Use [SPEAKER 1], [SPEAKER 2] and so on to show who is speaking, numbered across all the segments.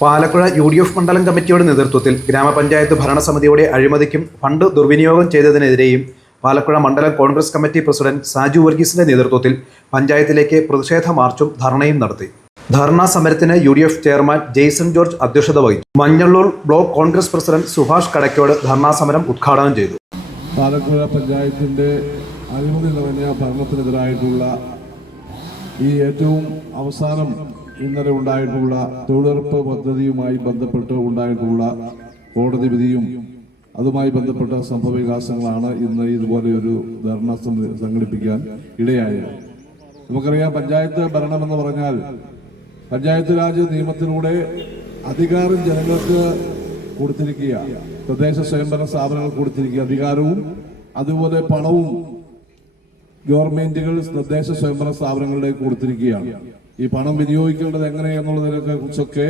[SPEAKER 1] Palakuzha U D F മണ്ഡലം കമ്മിറ്റിയുടെ നേതൃത്വത്തിൽ ഗ്രാമപഞ്ചായത്ത് ഭരണസമിതിയുടെ അഴിമതിക്കും ഫണ്ട് ദുർവിനിയോഗം ചെയ്തതിനെതിരെയും പാലക്കുഴ മണ്ഡലം കോൺഗ്രസ് കമ്മിറ്റി പ്രസിഡന്റ് സാജു വർഗീസിന്റെ നേതൃത്വത്തിൽ പഞ്ചായത്തിലേക്ക് പ്രതിഷേധ മാർച്ചും ധർണയും നടത്തി. ധർണാ സമരത്തിന് U D F chairman Jaison George അധ്യക്ഷത വഹിച്ചു. മഞ്ഞള്ളൂർ ബ്ലോക്ക് കോൺഗ്രസ് പ്രസിഡന്റ് സുഭാഷ് കടക്കോട് ധർണാ സമരം ഉദ്ഘാടനം ചെയ്തു.
[SPEAKER 2] പാലക്കുഴ പഞ്ചായത്തിന്റെ അഴിമതി നിറഞ്ഞ ഭരണത്തിനെതിരായിട്ടുള്ള ഈ ഏറ്റവും അവസാനം ഇന്നലെ ഉണ്ടായിട്ടുള്ള തൊഴിലുറപ്പ് പദ്ധതിയുമായി ബന്ധപ്പെട്ട് ഉണ്ടായിട്ടുള്ള കോടതി വിധിയും അതുമായി ബന്ധപ്പെട്ട സംഭവ വികാസങ്ങളാണ് ഇന്ന് ഇതുപോലെ ഒരു ധർണ സംഘടിപ്പിക്കാൻ ഇടയായത്. നമുക്കറിയാം പഞ്ചായത്ത് ഭരണമെന്ന് പറഞ്ഞാൽ പഞ്ചായത്ത് രാജ് നിയമത്തിലൂടെ അധികാരം ജനങ്ങൾക്ക് കൊടുത്തിരിക്കുക. തദ്ദേശ സ്വയംഭരണ സ്ഥാപനങ്ങൾ കൊടുത്തിരിക്കുക. അധികാരവും അതുപോലെ പണവും ഗവൺമെന്റുകൾ തദ്ദേശ സ്വയംഭരണ സ്ഥാപനങ്ങളിലേക്ക് കൊടുത്തിരിക്കുകയാണ്. ഈ പണം വിനിയോഗിക്കേണ്ടത് എങ്ങനെയെന്നുള്ളതിനൊക്കെ കുറിച്ചൊക്കെ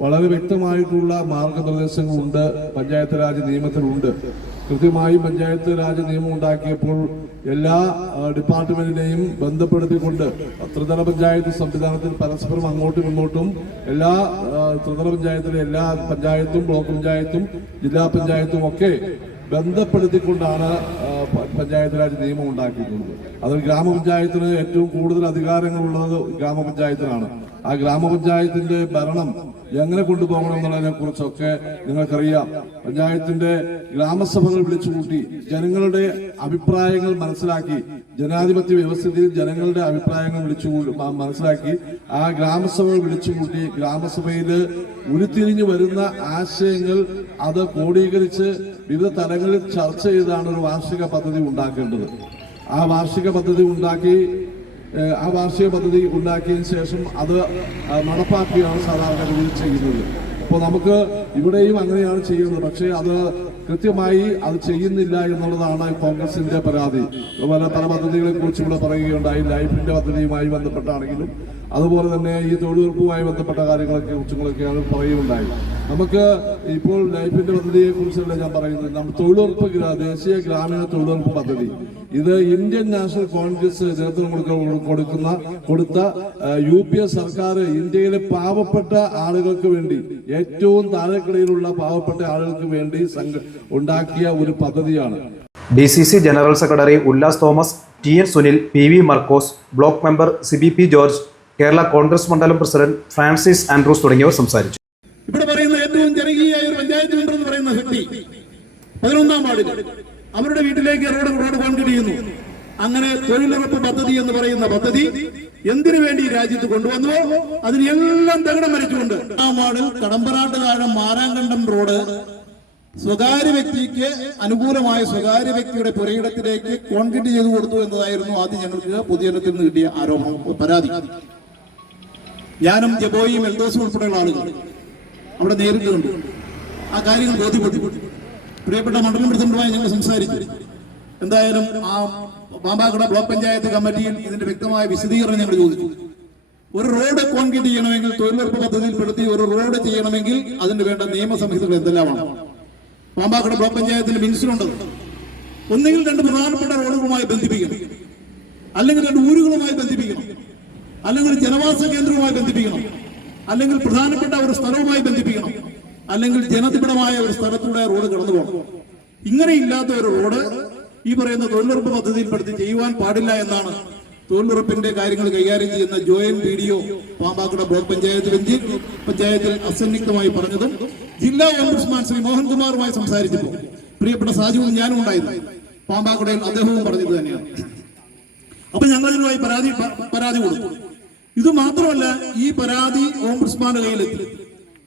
[SPEAKER 2] വളരെ വ്യക്തമായിട്ടുള്ള മാർഗനിർദ്ദേശങ്ങളുണ്ട് പഞ്ചായത്ത് രാജ് നിയമത്തിലുണ്ട്. കൃത്യമായി പഞ്ചായത്ത് രാജ് നിയമം ഉണ്ടാക്കിയപ്പോൾ എല്ലാ ഡിപ്പാർട്ട്മെന്റിനെയും ബന്ധപ്പെടുത്തിക്കൊണ്ട് ത്രിതല പഞ്ചായത്ത് സംവിധാനത്തിൽ പരസ്പരം അങ്ങോട്ടും ഇങ്ങോട്ടും എല്ലാ ത്രിതല പഞ്ചായത്തിലെ എല്ലാ പഞ്ചായത്തും ബ്ലോക്ക് പഞ്ചായത്തും ജില്ലാ പഞ്ചായത്തും ഒക്കെ ബന്ധപ്പെടുത്തിക്കൊണ്ടാണ് പഞ്ചായത്ത് രാജ് നിയമം ഉണ്ടാക്കിയിട്ടുള്ളത്. അത് ഗ്രാമപഞ്ചായത്തിന് ഏറ്റവും കൂടുതൽ അധികാരങ്ങളുള്ളത് ഗ്രാമപഞ്ചായത്തിനാണ്. ആ ഗ്രാമപഞ്ചായത്തിന്റെ ഭരണം എങ്ങനെ കൊണ്ടുപോകണം എന്നുള്ളതിനെ കുറിച്ചൊക്കെ നിങ്ങൾക്കറിയാം. പഞ്ചായത്തിന്റെ ഗ്രാമസഭകൾ വിളിച്ചുകൂട്ടി ജനങ്ങളുടെ അഭിപ്രായങ്ങൾ മനസ്സിലാക്കി ജനാധിപത്യ വ്യവസ്ഥയിൽ ജനങ്ങളുടെ അഭിപ്രായങ്ങൾ വിളിച്ചു മനസ്സിലാക്കി ആ ഗ്രാമസഭകൾ വിളിച്ചുകൂട്ടി ഗ്രാമസഭയിൽ ഉരുത്തിരിഞ്ഞു വരുന്ന ആശയങ്ങൾ അത് ക്രോഡീകരിച്ച് വിവിധ തലങ്ങളിൽ ചർച്ച ചെയ്താണ് ഒരു വാർഷിക പദ്ധതി ഉണ്ടാക്കേണ്ടത്. ആ വാർഷിക പദ്ധതി ഉണ്ടാക്കി ആ വാർഷിക പദ്ധതി ഉണ്ടാക്കിയതിന് ശേഷം അത് നടപ്പാക്കുകയാണ് സാധാരണഗതിയിൽ ചെയ്യുന്നത്. അപ്പോൾ നമുക്ക് ഇവിടെയും അങ്ങനെയാണ് ചെയ്യുന്നത്. പക്ഷേ അത് കൃത്യമായി അത് ചെയ്യുന്നില്ല എന്നുള്ളതാണ് കോൺഗ്രസിന്റെ പരാതി. അതുപോലെ പല പദ്ധതികളെ കുറിച്ച് ഇവിടെ പറയുകയുണ്ടായി. ലൈഫിന്റെ പദ്ധതിയുമായി ബന്ധപ്പെട്ടാണെങ്കിലും അതുപോലെ തന്നെ ഈ തൊഴിലുറപ്പുമായി ബന്ധപ്പെട്ട കാര്യങ്ങളൊക്കെ കുറിച്ചുകളൊക്കെയാണ് പറയുകയുണ്ടായി. നമുക്ക് ഇപ്പോൾ ലൈഫിന്റെ പദ്ധതിയെ കുറിച്ചല്ല ഞാൻ പറയുന്നത് നമ്മൾ തൊഴിലുറപ്പ് ദേശീയ ഗ്രാമീണ തൊഴിലുറപ്പ് പദ്ധതി. ഇത് ഇന്ത്യൻ നാഷണൽ കോൺഗ്രസ് നേതൃത്വം കൊടുക്ക- കൊടുക്കുന്ന കൊടുത്ത യു പി എ സർക്കാർ ഇന്ത്യയിലെ പാവപ്പെട്ട ആളുകൾക്ക് വേണ്ടി ഏറ്റവും താഴെക്കിടയിലുള്ള പാവപ്പെട്ട ആളുകൾക്ക് വേണ്ടി ഉണ്ടാക്കിയ ഒരു പദ്ധതിയാണ്.
[SPEAKER 1] D C C general secretary Ullas Thomas T N Sunil P V Markose block member C B P George Kerala Congress മണ്ഡലം പ്രസിഡന്റ് ഫ്രാൻസിസ് ആൻഡ്രൂസ് തുടങ്ങിയവർ സംസാരിച്ചു.
[SPEAKER 3] ഇവിടെ പറയുന്ന ഏറ്റവും ജനകീയായ ഒരു പഞ്ചായത്ത് മെമ്പർ എന്ന് പറയുന്ന വ്യക്തി പതിനൊന്നാം വാർഡിൽ അവരുടെ വീട്ടിലേക്ക് റോഡ് റോഡ് കോൺക്രീറ്റ് ചെയ്യുന്നു അങ്ങനെ തൊഴിലുറപ്പ് പദ്ധതി എന്ന് പറയുന്ന പദ്ധതി എന്തിനു വേണ്ടി രാജ്യത്ത് കൊണ്ടുവന്നു? അതിനെല്ലാം തകിടം വരച്ചുകൊണ്ട് ആ വാർഡിൽ കടമ്പറാട്ട് താഴം മാരാങ്കണ്ടം റോഡ് സ്വകാര്യ വ്യക്തിക്ക് അനുകൂലമായ സ്വകാര്യ വ്യക്തിയുടെ പുരയിടത്തിലേക്ക് കോൺക്രീറ്റ് ചെയ്തു കൊടുത്തു എന്നതായിരുന്നു ആദ്യം ഞങ്ങൾക്ക് പൊതുജനത്തിൽ നിന്ന് കിട്ടിയ ആരോപണം പരാതി. ഞാനും ജബോയും എൽദോസും ഉൾപ്പെടെയുള്ള ആളുകൾ അവിടെ നേരിട്ടുണ്ട് ആ കാര്യങ്ങൾ ബോധ്യപ്പെട്ടു പ്രിയപ്പെട്ട മണ്ഡലം പ്രസിഡന്റുമായി ഞങ്ങൾ സംസാരിച്ചു. എന്തായാലും ആ പാമ്പാക്കട ബ്ലോക്ക് പഞ്ചായത്ത് കമ്മിറ്റിയിൽ ഇതിന്റെ വ്യക്തമായ വിശദീകരണം ഞങ്ങൾ ചോദിച്ചു. ഒരു റോഡ് കോൺക്രീറ്റ് ചെയ്യണമെങ്കിൽ തൊഴിലുറപ്പ് പദ്ധതിയിൽപ്പെടുത്തി ഒരു റോഡ് ചെയ്യണമെങ്കിൽ അതിന് വേണ്ട നിയമസംഹിതകൾ എന്തെല്ലാമാണ്? പാമ്പാക്കട ബ്ലോക്ക് പഞ്ചായത്തിൽ മിനിസ്റ്ററുണ്ട്. ഒന്നുകിൽ രണ്ട് പ്രധാനപ്പെട്ട റോഡുകളുമായി ബന്ധിപ്പിക്കണം. അല്ലെങ്കിൽ രണ്ട് ഊരുകളുമായി ബന്ധിപ്പിക്കണം. അല്ലെങ്കിൽ ജനവാസ കേന്ദ്രവുമായി ബന്ധിപ്പിക്കണം. അല്ലെങ്കിൽ പ്രധാനപ്പെട്ട ഒരു സ്ഥലവുമായി ബന്ധിപ്പിക്കണം. അല്ലെങ്കിൽ ജനനിബിഡമായ ഒരു സ്ഥലത്തൂടെ റോഡ് കടന്നു പോകണം. ഇങ്ങനെ ഇല്ലാത്ത ഒരു റോഡ് ഈ പറയുന്ന തൊഴിലുറപ്പ് പദ്ധതിയിൽപ്പെടുത്തി ചെയ്യുവാൻ പാടില്ല എന്നാണ് തൊഴിലുറപ്പിന്റെ കാര്യങ്ങൾ കൈകാര്യം ചെയ്യുന്ന joint P D O Pampakuda block panchayat ബെഞ്ചിൽ പഞ്ചായത്തിൽ അസന്നിഗ്ധമായി പറഞ്ഞതും ജില്ലാ ഓംബുഡ്സ്മാൻ ശ്രീ മോഹൻകുമാറുമായി സംസാരിച്ചപ്പോൾ പ്രിയപ്പെട്ട സാജുവും ഞാനും ഉണ്ടായിരുന്നു. പാമ്പാക്കുടയിൽ അദ്ദേഹവും പറഞ്ഞത് തന്നെയാണ്. അപ്പൊ ഞങ്ങൾ പരാതി പരാതി കൊടുത്തു. ഇത് മാത്രമല്ല ഈ പരാതി ഓംബുഡ്സ്മാന്റെ കയ്യിലെത്തി.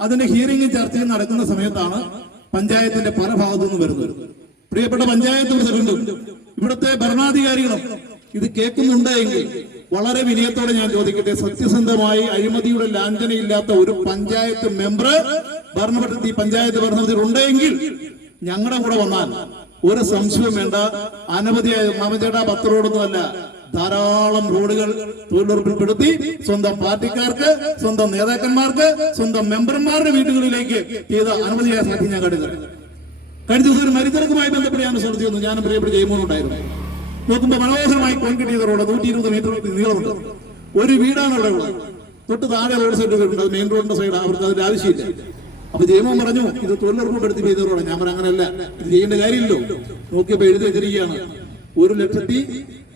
[SPEAKER 3] അതിന്റെ ഹിയറിംഗും ചർച്ചയും നടക്കുന്ന സമയത്താണ് പഞ്ചായത്തിന്റെ പല ഭാഗത്തു നിന്ന് വരുന്നത്. പ്രിയപ്പെട്ട പഞ്ചായത്ത് പ്രസിഡന്റും ഇവിടുത്തെ ഭരണാധികാരികളും ഇത് കേൾക്കുന്നുണ്ട് എങ്കിൽ വളരെ വിനയത്തോടെ ഞാൻ ചോദിക്കട്ടെ സത്യസന്ധമായി അഴിമതിയുടെ ലാഞ്ചനയില്ലാത്ത ഒരു പഞ്ചായത്ത് മെമ്പർ ഭരണപദ്ധതി പഞ്ചായത്ത് ഭരണപദ്ധതി ഉണ്ടെങ്കിൽ ഞങ്ങളുടെ കൂടെ വന്നാൽ ഒരു സംശയവും വേണ്ട. അനവധിയായ മാമചേട്ടാ പത്ത് റോഡൊന്നുമല്ല ധാരാളം റോഡുകൾ തൊഴിലുറപ്പിൽപ്പെടുത്തി സ്വന്തം പാർട്ടിക്കാർക്ക് സ്വന്തം നേതാക്കന്മാർക്ക് സ്വന്തം മെമ്പർമാരുടെ വീടുകളിലേക്ക് ചെയ്ത അനവധിയായ സാധ്യത ഞാൻ കണ്ടത് കഴിഞ്ഞ ദിവസം ഒരു മരിത്തിറക്കുമായി ബന്ധപ്പെട്ട് ഞാൻ ശ്രദ്ധിച്ചു വന്നു ഞാനും പ്രിയപ്പെട്ട ജയ്മോനുണ്ടായിരുന്നു നോക്കുമ്പോൾ മനോഹരമായി കോൺക്രീറ്റ് ചെയ്ത റോഡ് നൂറ്റി ഇരുപത് മീറ്റർ നീളമുണ്ട്. ഒരു വീടാണ് അവിടെ ഉള്ളത് തൊട്ട് താഴെ റോഡ് സൈഡ് ഉണ്ട്. അത് മെയിൻ റോഡിന്റെ സൈഡ് അവർക്ക് അതിന്റെ ആവശ്യമില്ല. അപ്പൊ ജയമോൻ പറഞ്ഞു ഇത് തൊഴിലുറപ്പ് എടുത്ത് ചെയ്ത റോഡാണ് ഞാൻ പറഞ്ഞ അങ്ങനെയല്ല. ഇത് ചെയ്യേണ്ട കാര്യമില്ലല്ലോ. നോക്കിയപ്പോ എഴുതി വെച്ചിരിക്കുകയാണ്. ഒരു ലക്ഷത്തി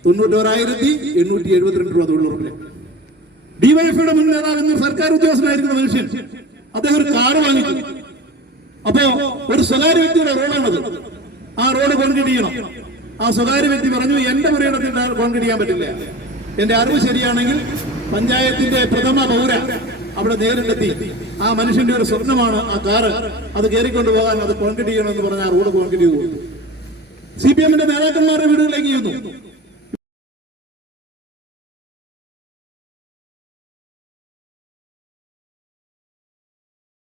[SPEAKER 3] തൊണ്ണൂറ്റോരായിരത്തി എണ്ണൂറ്റി എഴുപത്തിരണ്ട് രൂപ തൊഴിലുറപ്പിൽ ഡിവൈഎഫ്ഐയുടെ മുൻ നേതാവ് സർക്കാർ ഉദ്യോഗസ്ഥനായിരുന്ന മനുഷ്യൻ. അദ്ദേഹം ഒരു കാറ് വാങ്ങിച്ചു. അപ്പോ ഒരു സ്വകാര്യ വ്യക്തിയുടെ റോഡാണത്. ആ റോഡ് കോൺക്രീറ്റ് ചെയ്യണം ആ സ്വകാര്യ വ്യക്തി പറഞ്ഞു എന്റെ പുരയിടത്തിൽ കോൺക്രീറ്റ് ചെയ്യാൻ പറ്റില്ല. എന്റെ അറിവ് ശരിയാണെങ്കിൽ പഞ്ചായത്തിന്റെ പ്രഥമ പൗര അവിടെ നേരിട്ടെത്തി. ആ മനുഷ്യന്റെ ഒരു സ്വപ്നമാണ് ആ കാറ്. അത് കയറിക്കൊണ്ട് പോകാൻ അത് കോൺക്രീറ്റ് ചെയ്യണമെന്ന് പറഞ്ഞ ആ റോഡ് കോൺക്രീറ്റ് ചെയ്തു സി പി എമ്മിന്റെ നേതാക്കന്മാരുടെ വീടുകളിലേക്ക് ചെയ്യുന്നു